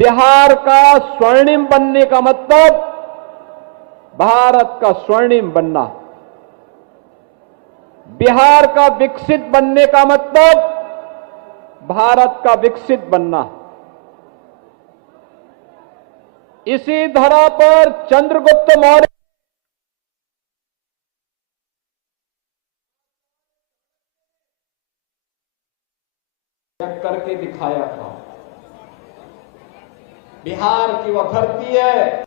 बिहार का स्वर्णिम बनने का मतलब भारत का स्वर्णिम बनना। बिहार का विकसित बनने का मतलब भारत का विकसित बनना। इसी धरा पर चंद्रगुप्त मौर्य करके दिखाया था। बिहार की वह धरती है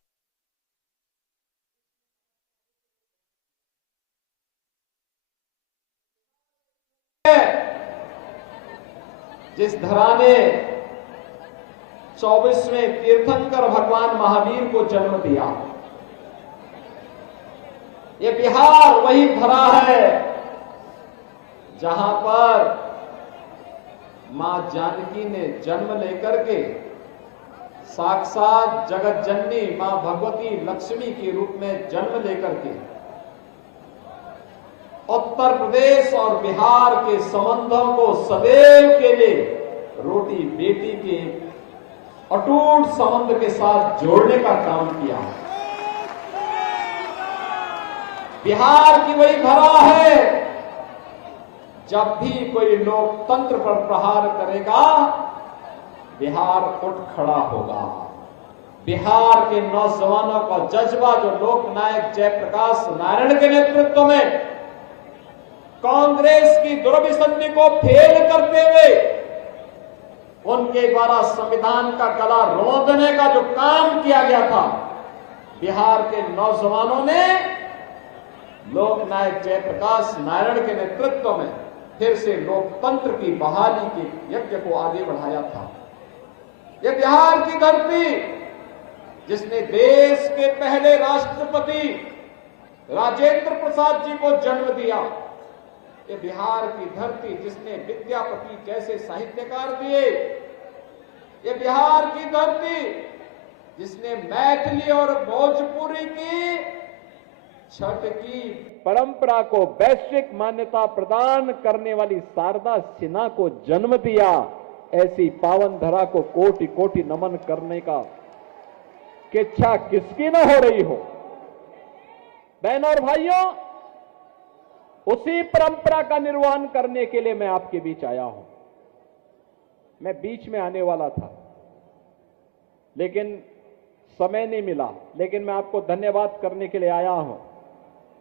जिस धरा ने 24वें तीर्थंकर भगवान महावीर को जन्म दिया। ये बिहार वही धरा है जहां पर मां जानकी ने जन्म लेकर के साक्षात जगत जननी मां भगवती लक्ष्मी के रूप में जन्म लेकर के उत्तर प्रदेश और बिहार के संबंधों को सदैव के लिए रोटी बेटी के अटूट संबंध के साथ जोड़ने का काम किया। बिहार की वही धरा है जब भी कोई लोकतंत्र पर प्रहार करेगा बिहार उठ खड़ा होगा। बिहार के नौजवानों का जज्बा जो लोकनायक जयप्रकाश नारायण के नेतृत्व में कांग्रेस की दुर्विसंधि को फेल करते हुए उनके द्वारा संविधान का गला रोंदने का जो काम किया गया था, बिहार के नौजवानों ने लोकनायक जयप्रकाश नारायण के नेतृत्व में फिर से लोकतंत्र की बहाली के यज्ञ को आगे बढ़ाया था। यह बिहार की धरती जिसने देश के पहले राष्ट्रपति राजेंद्र प्रसाद जी को जन्म दिया। ये बिहार की धरती जिसने विद्यापति जैसे साहित्यकार दिए। ये बिहार की धरती जिसने मैथिली और भोजपुरी की छठ की परंपरा को वैश्विक मान्यता प्रदान करने वाली शारदा सिन्हा को जन्म दिया। ऐसी पावन धरा को कोटि कोटि नमन करने का कि इच्छा किसकी न हो रही हो। बहनों और भाइयों, उसी परंपरा का निर्वहन करने के लिए मैं आपके बीच आया हूं। मैं बीच में आने वाला था लेकिन समय नहीं मिला, लेकिन मैं आपको धन्यवाद करने के लिए आया हूं।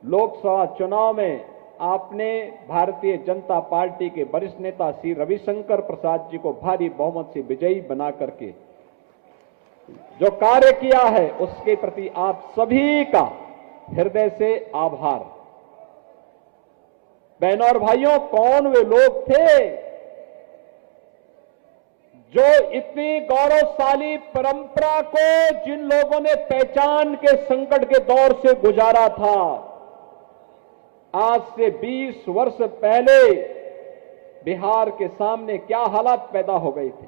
लोकसभा चुनाव में आपने भारतीय जनता पार्टी के वरिष्ठ नेता श्री रविशंकर प्रसाद जी को भारी बहुमत से विजयी बना करके जो कार्य किया है उसके प्रति आप सभी का हृदय से आभार। बहनों और भाइयों, कौन वे लोग थे जो इतनी गौरवशाली परंपरा को जिन लोगों ने पहचान के संकट के दौर से गुजारा था। आज से 20 वर्ष पहले बिहार के सामने क्या हालात पैदा हो गए थे।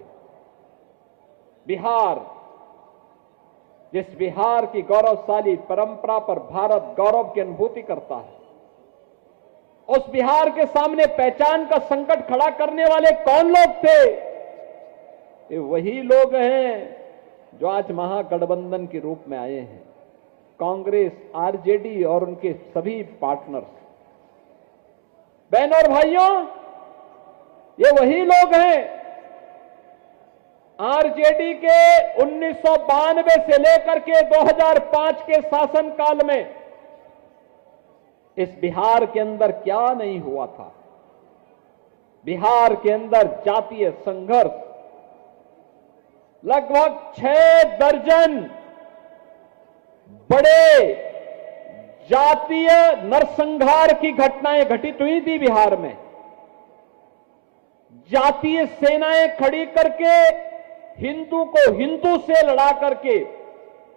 बिहार, जिस बिहार की गौरवशाली परंपरा पर भारत गौरव की अनुभूति करता है, उस बिहार के सामने पहचान का संकट खड़ा करने वाले कौन लोग थे? ये वही लोग हैं जो आज महागठबंधन के रूप में आए हैं। कांग्रेस, आरजेडी और उनके सभी पार्टनर्स। बहनों और भाइयों, ये वही लोग हैं आरजेडी के 1992 से लेकर के 2005 के शासनकाल में इस बिहार के अंदर क्या नहीं हुआ था। बिहार के अंदर जातीय संघर्ष, लगभग 6 दर्जन बड़े जातीय नरसंहार की घटनाएं घटित हुई थी बिहार में। जातीय सेनाएं खड़ी करके हिंदू को हिंदू से लड़ा करके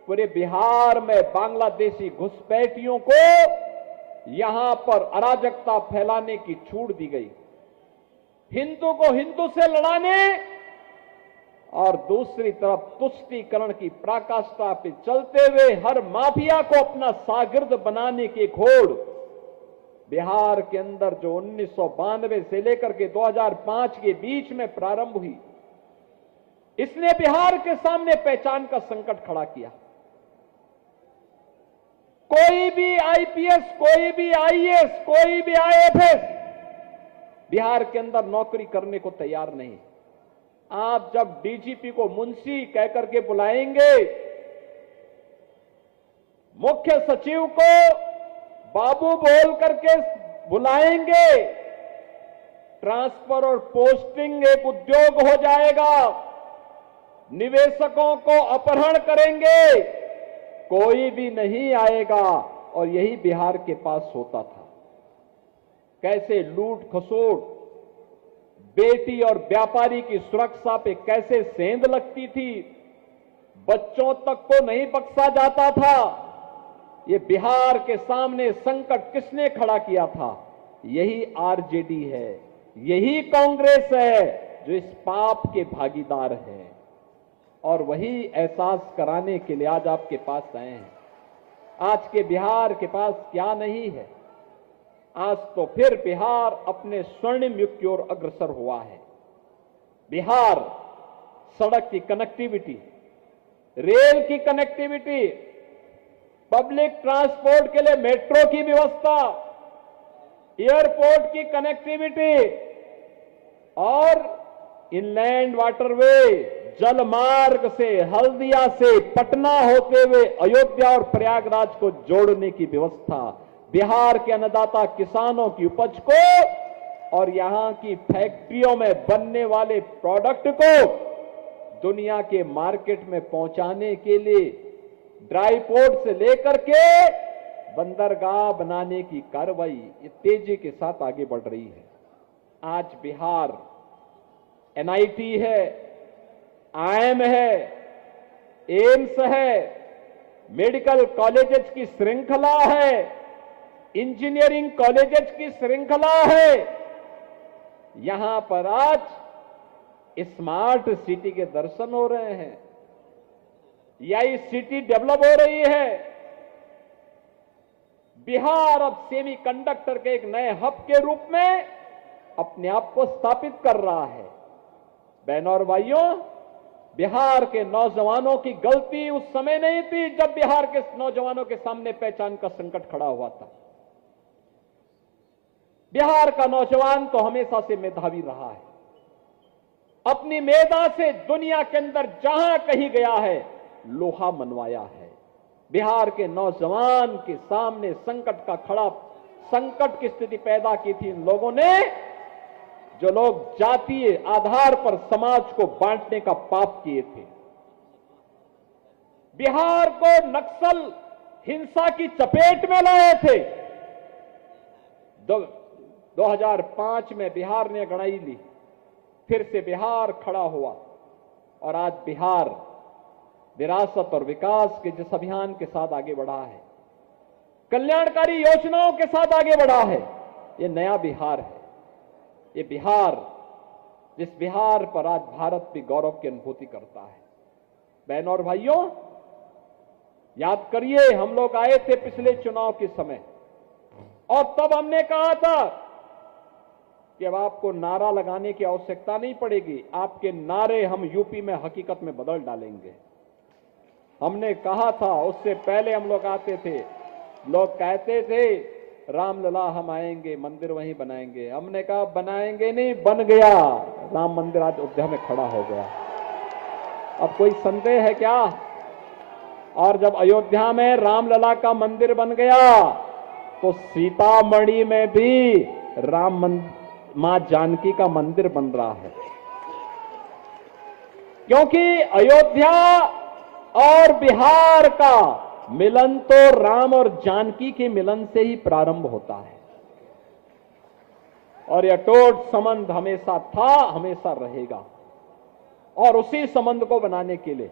पूरे बिहार में बांग्लादेशी घुसपैठियों को यहां पर अराजकता फैलाने की छूट दी गई। हिंदू को हिंदू से लड़ाने और दूसरी तरफ तुष्टीकरण की पराकाष्ठा पे चलते हुए हर माफिया को अपना शागिर्द बनाने की घोड़ बिहार के अंदर जो 1992 से लेकर के 2005 के बीच में प्रारंभ हुई, इसने बिहार के सामने पहचान का संकट खड़ा किया। कोई भी आईपीएस, कोई भी आईएएस, कोई भी आईएफएस बिहार के अंदर नौकरी करने को तैयार नहीं। आप जब डीजीपी को मुंशी कहकर के बुलाएंगे, मुख्य सचिव को बाबू बोल करके बुलाएंगे, ट्रांसफर और पोस्टिंग एक उद्योग हो जाएगा, निवेशकों को अपहरण करेंगे, कोई भी नहीं आएगा। और यही बिहार के पास होता था। कैसे लूट खसोट, बेटी और व्यापारी की सुरक्षा पे कैसे सेंध लगती थी, बच्चों तक को नहीं बख्शा जाता था। ये बिहार के सामने संकट किसने खड़ा किया था? यही आरजेडी है, यही कांग्रेस है जो इस पाप के भागीदार है। और वही एहसास कराने के लिए आज आपके पास आए हैं। आज के बिहार के पास क्या नहीं है? आज तो फिर बिहार अपने स्वर्णिम युग की ओर अग्रसर हुआ है। बिहार सड़क की कनेक्टिविटी, रेल की कनेक्टिविटी, पब्लिक ट्रांसपोर्ट के लिए मेट्रो की व्यवस्था, एयरपोर्ट की कनेक्टिविटी और इनलैंड वाटरवे, जल मार्ग से हल्दिया से पटना होते हुए अयोध्या और प्रयागराज को जोड़ने की व्यवस्था, बिहार के अन्नदाता किसानों की उपज को और यहां की फैक्ट्रियों में बनने वाले प्रोडक्ट को दुनिया के मार्केट में पहुंचाने के लिए ड्राई पोर्ट से लेकर के बंदरगाह बनाने की कार्रवाई ये तेजी के साथ आगे बढ़ रही है। आज बिहार एनआईटी है, आईएम है, एम्स है, मेडिकल कॉलेजेस की श्रृंखला है, इंजीनियरिंग कॉलेजेस की श्रृंखला है। यहां पर आज स्मार्ट सिटी के दर्शन हो रहे हैं। यही सिटी डेवलप हो रही है। बिहार अब सेमीकंडक्टर के एक नए हब के रूप में अपने आप को स्थापित कर रहा है। बहनों और भाइयों, बिहार के नौजवानों की गलती उस समय नहीं थी जब बिहार के नौजवानों के सामने पहचान का संकट खड़ा हुआ था। बिहार का नौजवान तो हमेशा से मेधावी रहा है। अपनी मेधा से दुनिया के अंदर जहां कहीं गया है लोहा मनवाया है। बिहार के नौजवान के सामने संकट की स्थिति पैदा की थी इन लोगों ने, जो लोग जातीय आधार पर समाज को बांटने का पाप किए थे। बिहार को नक्सल हिंसा की चपेट में लाए थे। 2005 में बिहार ने अंगड़ाई ली, फिर से बिहार खड़ा हुआ और आज बिहार विरासत और विकास के जिस अभियान के साथ आगे बढ़ा है, कल्याणकारी योजनाओं के साथ आगे बढ़ा है, ये नया बिहार है। ये बिहार, जिस बिहार पर आज भारत भी गौरव की अनुभूति करता है। बहनों और भाइयों, याद करिए, हम लोग आए थे पिछले चुनाव के समय और तब हमने कहा था कि अब आपको नारा लगाने की आवश्यकता नहीं पड़ेगी, आपके नारे हम यूपी में हकीकत में बदल डालेंगे। हमने कहा था, उससे पहले हम लोग आते थे, लोग कहते थे रामलला हम आएंगे, मंदिर वहीं बनाएंगे। हमने कहा बनाएंगे नहीं, बन गया राम मंदिर, आज अयोध्या में खड़ा हो गया। अब कोई संदेह है क्या? और जब अयोध्या में रामलला का मंदिर बन गया तो सीतामढ़ी में भी मां जानकी का मंदिर बन रहा है, क्योंकि अयोध्या और बिहार का मिलन तो राम और जानकी के मिलन से ही प्रारंभ होता है। और यह अटूट संबंध हमेशा था, हमेशा रहेगा। और उसी संबंध को बनाने के लिए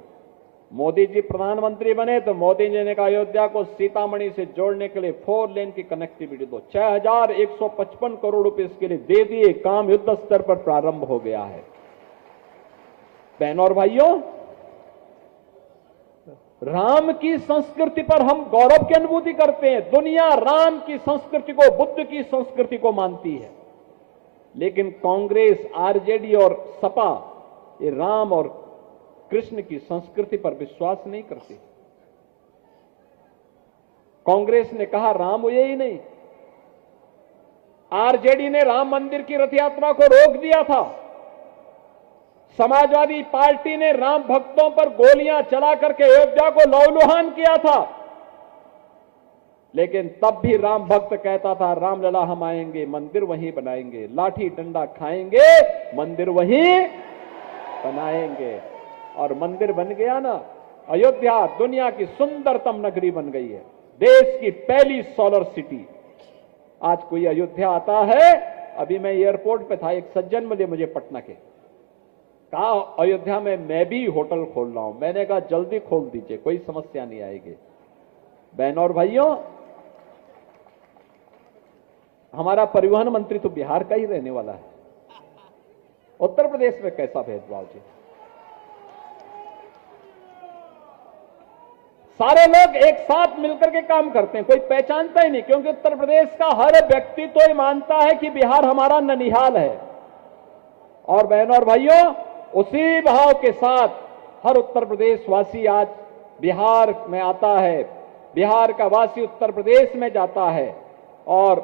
मोदी जी प्रधानमंत्री बने तो मोदी जी ने कहा अयोध्या को सीतामढ़ी से जोड़ने के लिए 4 लेन की कनेक्टिविटी दो। 6155 करोड़ रुपए इसके लिए दे दिए। काम युद्ध स्तर पर प्रारंभ हो गया है। बहनों और भाइयों, राम की संस्कृति पर हम गौरव की अनुभूति करते हैं। दुनिया राम की संस्कृति को, बुद्ध की संस्कृति को मानती है, लेकिन कांग्रेस, आरजेडी और सपा ये राम और कृष्ण की संस्कृति पर विश्वास नहीं करती। कांग्रेस ने कहा राम हुए ही नहीं। आरजेडी ने राम मंदिर की रथ यात्रा को रोक दिया था। समाजवादी पार्टी ने राम भक्तों पर गोलियां चला करके अयोध्या को लहूलुहान किया था। लेकिन तब भी राम भक्त कहता था रामलला हम आएंगे, मंदिर वहीं बनाएंगे, लाठी डंडा खाएंगे, मंदिर वहीं बनाएंगे। और मंदिर बन गया ना। अयोध्या दुनिया की सुंदरतम नगरी बन गई है, देश की पहली सोलर सिटी। आज कोई अयोध्या आता है, अभी मैं एयरपोर्ट पे था, एक सज्जन मिले मुझे पटना के, कहा अयोध्या में मैं भी होटल खोल रहा हूं। मैंने कहा जल्दी खोल दीजिए, कोई समस्या नहीं आएगी। बहनों और भाइयों, हमारा परिवहन मंत्री तो बिहार का ही रहने वाला है, उत्तर प्रदेश में कैसा भेदभाव जी। सारे लोग एक साथ मिलकर के काम करते हैं, कोई पहचानता ही नहीं, क्योंकि उत्तर प्रदेश का हर व्यक्ति तो ये मानता है कि बिहार हमारा ननिहाल है। और बहनों और भाइयों, उसी भाव के साथ हर उत्तर प्रदेश वासी आज बिहार में आता है, बिहार का वासी उत्तर प्रदेश में जाता है और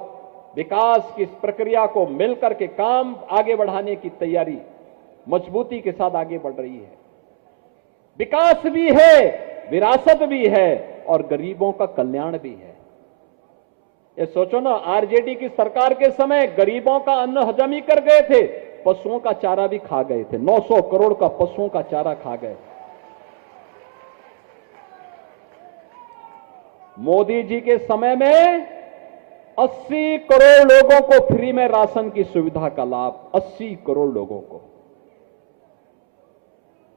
विकास की इस प्रक्रिया को मिलकर के काम आगे बढ़ाने की तैयारी मजबूती के साथ आगे बढ़ रही है। विकास भी है, विरासत भी है और गरीबों का कल्याण भी है। ये सोचो ना, आरजेडी की सरकार के समय गरीबों का अन्न हजम ही कर गए थे, पशुओं का चारा भी खा गए थे। 900 करोड़ का पशुओं का चारा खा गए। मोदी जी के समय में 80 करोड़ लोगों को फ्री में राशन की सुविधा का लाभ, 80 करोड़ लोगों को।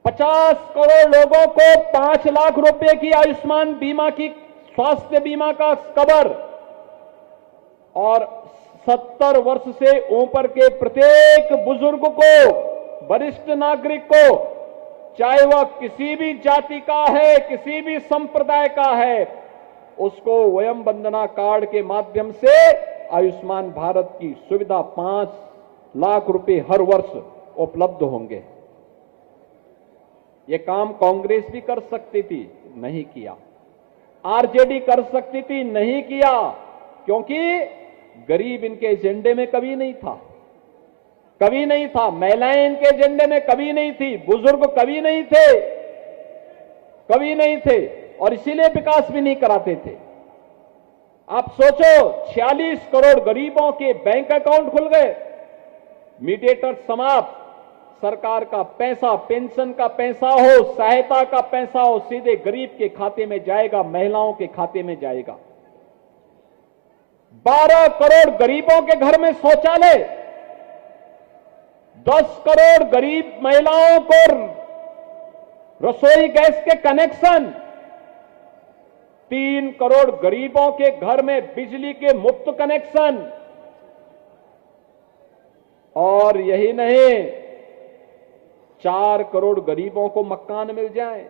50 करोड़ लोगों को 5 लाख रुपए की आयुष्मान बीमा की, स्वास्थ्य बीमा का कवर, और 70 वर्ष से ऊपर के प्रत्येक बुजुर्ग को, वरिष्ठ नागरिक को, चाहे वह किसी भी जाति का है, किसी भी संप्रदाय का है, उसको वयम वंदना कार्ड के माध्यम से आयुष्मान भारत की सुविधा 5 लाख रुपए हर वर्ष उपलब्ध होंगे। यह काम कांग्रेस भी कर सकती थी, नहीं किया। आरजेडी कर सकती थी, नहीं किया, क्योंकि गरीब इनके एजेंडे में कभी नहीं था, कभी नहीं था। महिलाएं इनके एजेंडे में कभी नहीं थी, बुजुर्ग कभी नहीं थे, कभी नहीं थे, और इसीलिए विकास भी नहीं कराते थे। आप सोचो, 46 करोड़ गरीबों के बैंक अकाउंट खुल गए, मीडिएटर समाप्त, सरकार का पैसा, पेंशन का पैसा हो, सहायता का पैसा हो, सीधे गरीब के खाते में जाएगा, महिलाओं के खाते में जाएगा। 12 करोड़ गरीबों के घर में शौचालय, 10 करोड़ गरीब महिलाओं को रसोई गैस के कनेक्शन, 3 करोड़ गरीबों के घर में बिजली के मुफ्त कनेक्शन, और यही नहीं, 4 करोड़ गरीबों को मकान मिल जाए।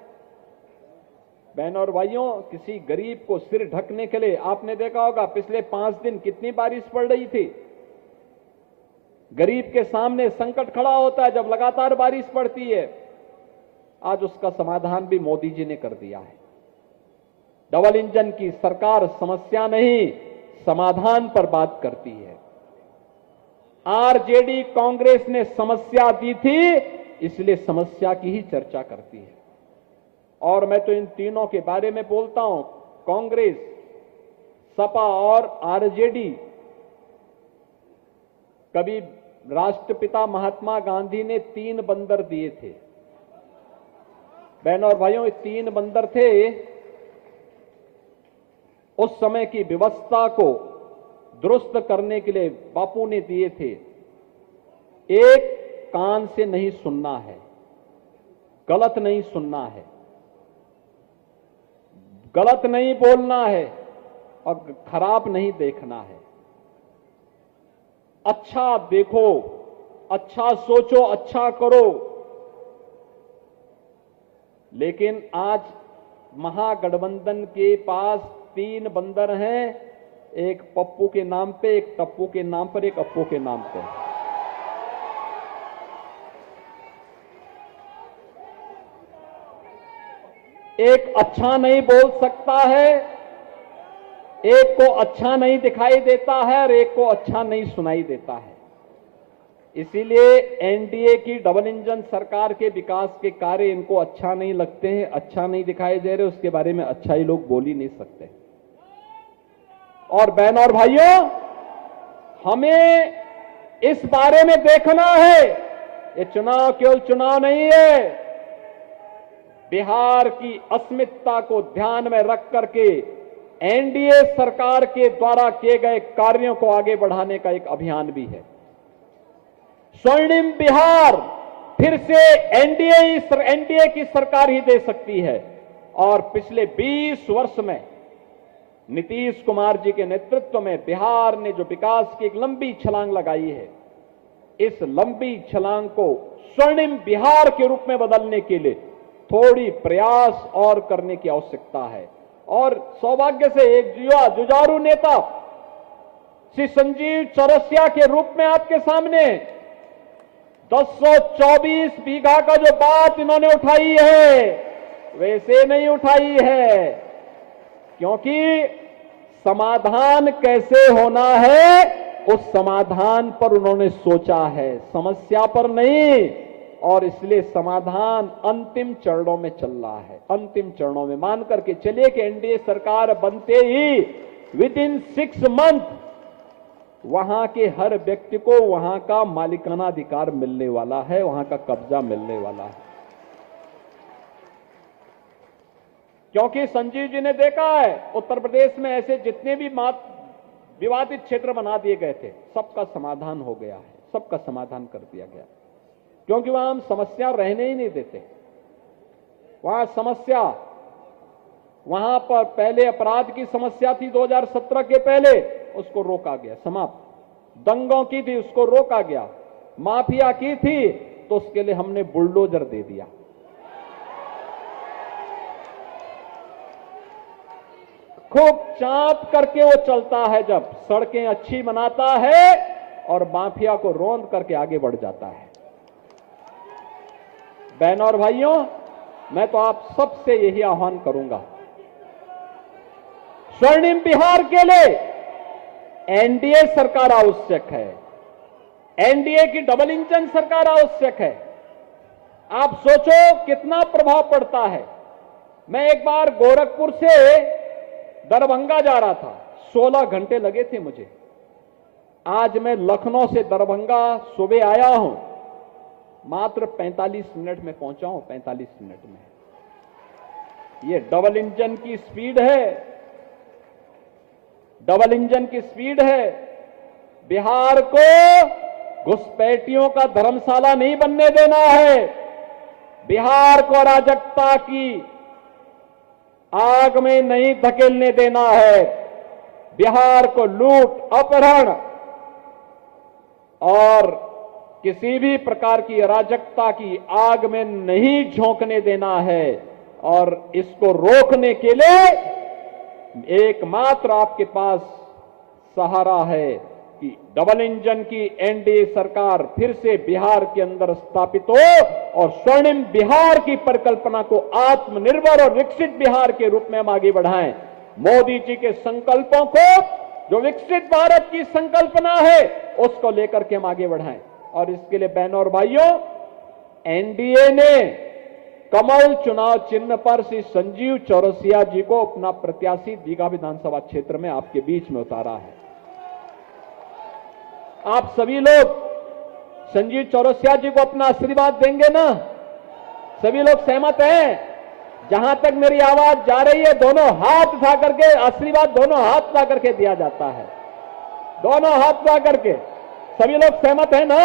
बहनों और भाइयों, किसी गरीब को सिर ढकने के लिए, आपने देखा होगा पिछले 5 दिन कितनी बारिश पड़ रही थी। गरीब के सामने संकट खड़ा होता है जब लगातार बारिश पड़ती है। आज उसका समाधान भी मोदी जी ने कर दिया है। डबल इंजन की सरकार समस्या नहीं, समाधान पर बात करती है। आरजेडी कांग्रेस ने समस्या दी थी, इसलिए समस्या की ही चर्चा करती है। और मैं तो इन तीनों के बारे में बोलता हूं, कांग्रेस, सपा और आरजेडी। कभी राष्ट्रपिता महात्मा गांधी ने 3 बंदर दिए थे। बहनों और भाइयों, 3 बंदर थे, उस समय की व्यवस्था को दुरुस्त करने के लिए बापू ने दिए थे। एक, कान से नहीं सुनना है, गलत नहीं सुनना है, गलत नहीं बोलना है और खराब नहीं देखना है। अच्छा देखो, अच्छा सोचो, अच्छा करो। लेकिन आज महागठबंधन के पास 3 बंदर हैं, एक पप्पू के नाम पे, एक टप्पू के नाम पर, एक अप्पू के नाम पे। एक अच्छा नहीं बोल सकता है, एक को अच्छा नहीं दिखाई देता है और एक को अच्छा नहीं सुनाई देता है। इसीलिए एनडीए की डबल इंजन सरकार के विकास के कार्य इनको अच्छा नहीं लगते हैं, अच्छा नहीं दिखाई दे रहे, उसके बारे में अच्छा ही लोग बोल ही नहीं सकते। और बहनों और भाइयों, हमें इस बारे में देखना है, ये चुनाव केवल चुनाव नहीं है, बिहार की अस्मिता को ध्यान में रख करके एनडीए सरकार के द्वारा किए गए कार्यों को आगे बढ़ाने का एक अभियान भी है। स्वर्णिम बिहार फिर से एनडीए की सरकार ही दे सकती है। और पिछले 20 वर्ष में नीतीश कुमार जी के नेतृत्व में बिहार ने जो विकास की एक लंबी छलांग लगाई है, इस लंबी छलांग को स्वर्णिम बिहार के रूप में बदलने के लिए थोड़ी प्रयास और करने की आवश्यकता है। और सौभाग्य से एक युवा जुझारू नेता श्री संजीव चौरसिया के रूप में आपके सामने 1024 बीघा का जो बात इन्होंने उठाई है, वैसे नहीं उठाई है, क्योंकि समाधान कैसे होना है उस समाधान पर उन्होंने सोचा है, समस्या पर नहीं। और इसलिए समाधान अंतिम चरणों में चल रहा है। अंतिम चरणों में मान करके चलिए कि एनडीए सरकार बनते ही विद इन 6 मंथ वहां के हर व्यक्ति को वहां का मालिकाना अधिकार मिलने वाला है, वहां का कब्जा मिलने वाला है। क्योंकि संजीव जी ने देखा है उत्तर प्रदेश में ऐसे जितने भी विवादित क्षेत्र बना दिए गए थे, सबका समाधान हो गया है, सबका समाधान कर दिया गया, क्योंकि वहां हम समस्या रहने ही नहीं देते। वहां समस्या, वहां पर पहले अपराध की समस्या थी 2017 के पहले, उसको रोका गया, समाप्त। दंगों की थी, उसको रोका गया। माफिया की थी तो उसके लिए हमने बुलडोजर दे दिया। खूब चाप करके वो चलता है, जब सड़कें अच्छी बनाता है और माफिया को रौंद करके आगे बढ़ जाता है। बहनों और भाइयों, मैं तो आप सबसे यही आह्वान करूंगा, स्वर्णिम बिहार के लिए एनडीए सरकार आवश्यक है, एनडीए की डबल इंजन सरकार आवश्यक है। आप सोचो कितना प्रभाव पड़ता है। मैं एक बार गोरखपुर से दरभंगा जा रहा था, 16 घंटे लगे थे मुझे। आज मैं लखनऊ से दरभंगा सुबह आया हूं, मात्र 45 मिनट में पहुंचा हूं, 45 मिनट में। ये डबल इंजन की स्पीड है, डबल इंजन की स्पीड है। बिहार को घुसपैठियों का धर्मशाला नहीं बनने देना है, बिहार को अराजकता की आग में नहीं धकेलने देना है, बिहार को लूट, अपहरण और किसी भी प्रकार की अराजकता की आग में नहीं झोंकने देना है। और इसको रोकने के लिए एकमात्र आपके पास सहारा है कि डबल इंजन की एनडीए सरकार फिर से बिहार के अंदर स्थापित हो और स्वर्णिम बिहार की परिकल्पना को आत्मनिर्भर और विकसित बिहार के रूप में हम आगे बढ़ाएं। मोदी जी के संकल्पों को, जो विकसित भारत की संकल्पना है, उसको लेकर के हम आगे बढ़ाएं। और इसके लिए बहनों और भाइयों, एनडीए ने कमल चुनाव चिन्ह पर श्री संजीव चौरसिया जी को अपना प्रत्याशी दीघा विधानसभा क्षेत्र में आपके बीच में उतारा है। आप सभी लोग संजीव चौरसिया जी को अपना आशीर्वाद देंगे ना? सभी लोग सहमत हैं? जहां तक मेरी आवाज जा रही है, दोनों हाथ उठा करके आशीर्वाद, दोनों हाथ उठा करके दिया जाता है, दोनों हाथ उठा करके। सभी लोग सहमत है ना?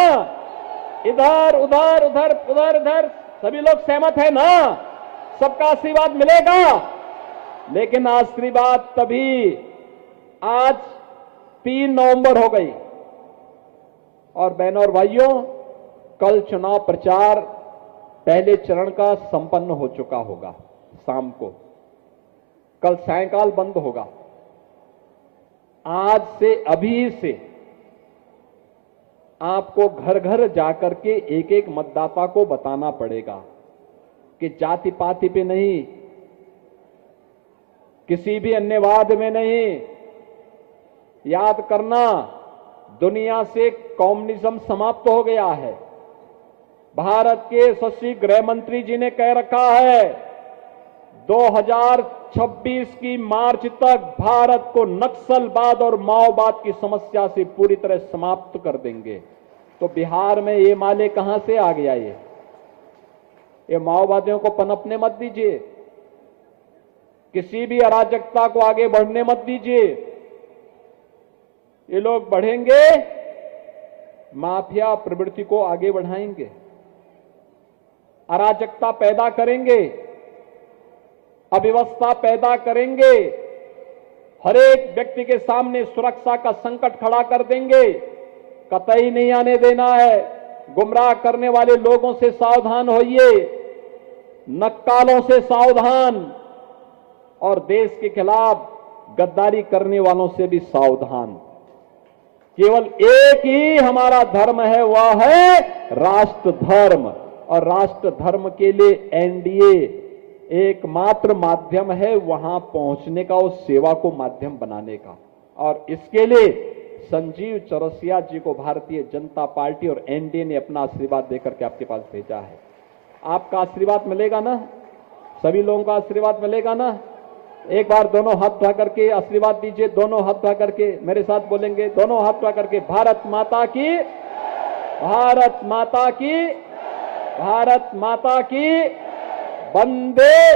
इधर उधर उधर उधर उधर सभी लोग सहमत है ना? सबका आशीर्वाद मिलेगा। लेकिन आशीर्वाद तभी, आज 3 नवंबर हो गई और बहनों और भाइयों, कल चुनाव प्रचार पहले चरण का संपन्न हो चुका होगा। शाम को, कल सायंकाल बंद होगा। आज से, अभी से आपको घर घर जाकर के एक एक मतदाता को बताना पड़ेगा कि जाति पाति पे नहीं, किसी भी अन्यवाद में नहीं। याद करना, दुनिया से कम्युनिज्म समाप्त हो गया है। भारत के यशस्वी गृह मंत्री जी ने कह रखा है 2026 की मार्च तक भारत को नक्सलवाद और माओवाद की समस्या से पूरी तरह समाप्त कर देंगे। तो बिहार में ये माले कहां से आ गया? ये माओवादियों को पनपने मत दीजिए, किसी भी अराजकता को आगे बढ़ने मत दीजिए। ये लोग बढ़ेंगे, माफिया प्रवृत्ति को आगे बढ़ाएंगे, अराजकता पैदा करेंगे, अव्यवस्था पैदा करेंगे, हर एक व्यक्ति के सामने सुरक्षा का संकट खड़ा कर देंगे। कतई नहीं आने देना है। गुमराह करने वाले लोगों से सावधान होइए, नक्कालों से सावधान, और देश के खिलाफ गद्दारी करने वालों से भी सावधान। केवल एक ही हमारा धर्म है, वह है राष्ट्र धर्म, और राष्ट्र धर्म के लिए एनडीए एकमात्र माध्यम है वहां पहुंचने का, उस सेवा को माध्यम बनाने का। और इसके लिए संजीव चौरसिया जी को भारतीय जनता पार्टी और एनडीए ने अपना आशीर्वाद देकर के आपके पास भेजा है। आपका आशीर्वाद मिलेगा ना? सभी लोगों का आशीर्वाद मिलेगा ना? एक बार दोनों हाथ उठा करके आशीर्वाद दीजिए, दोनों हाथ उठा करके मेरे साथ बोलेंगे, दोनों हाथ उठा करके भारत माता की, भारत माता की, भारत माता की, वंदे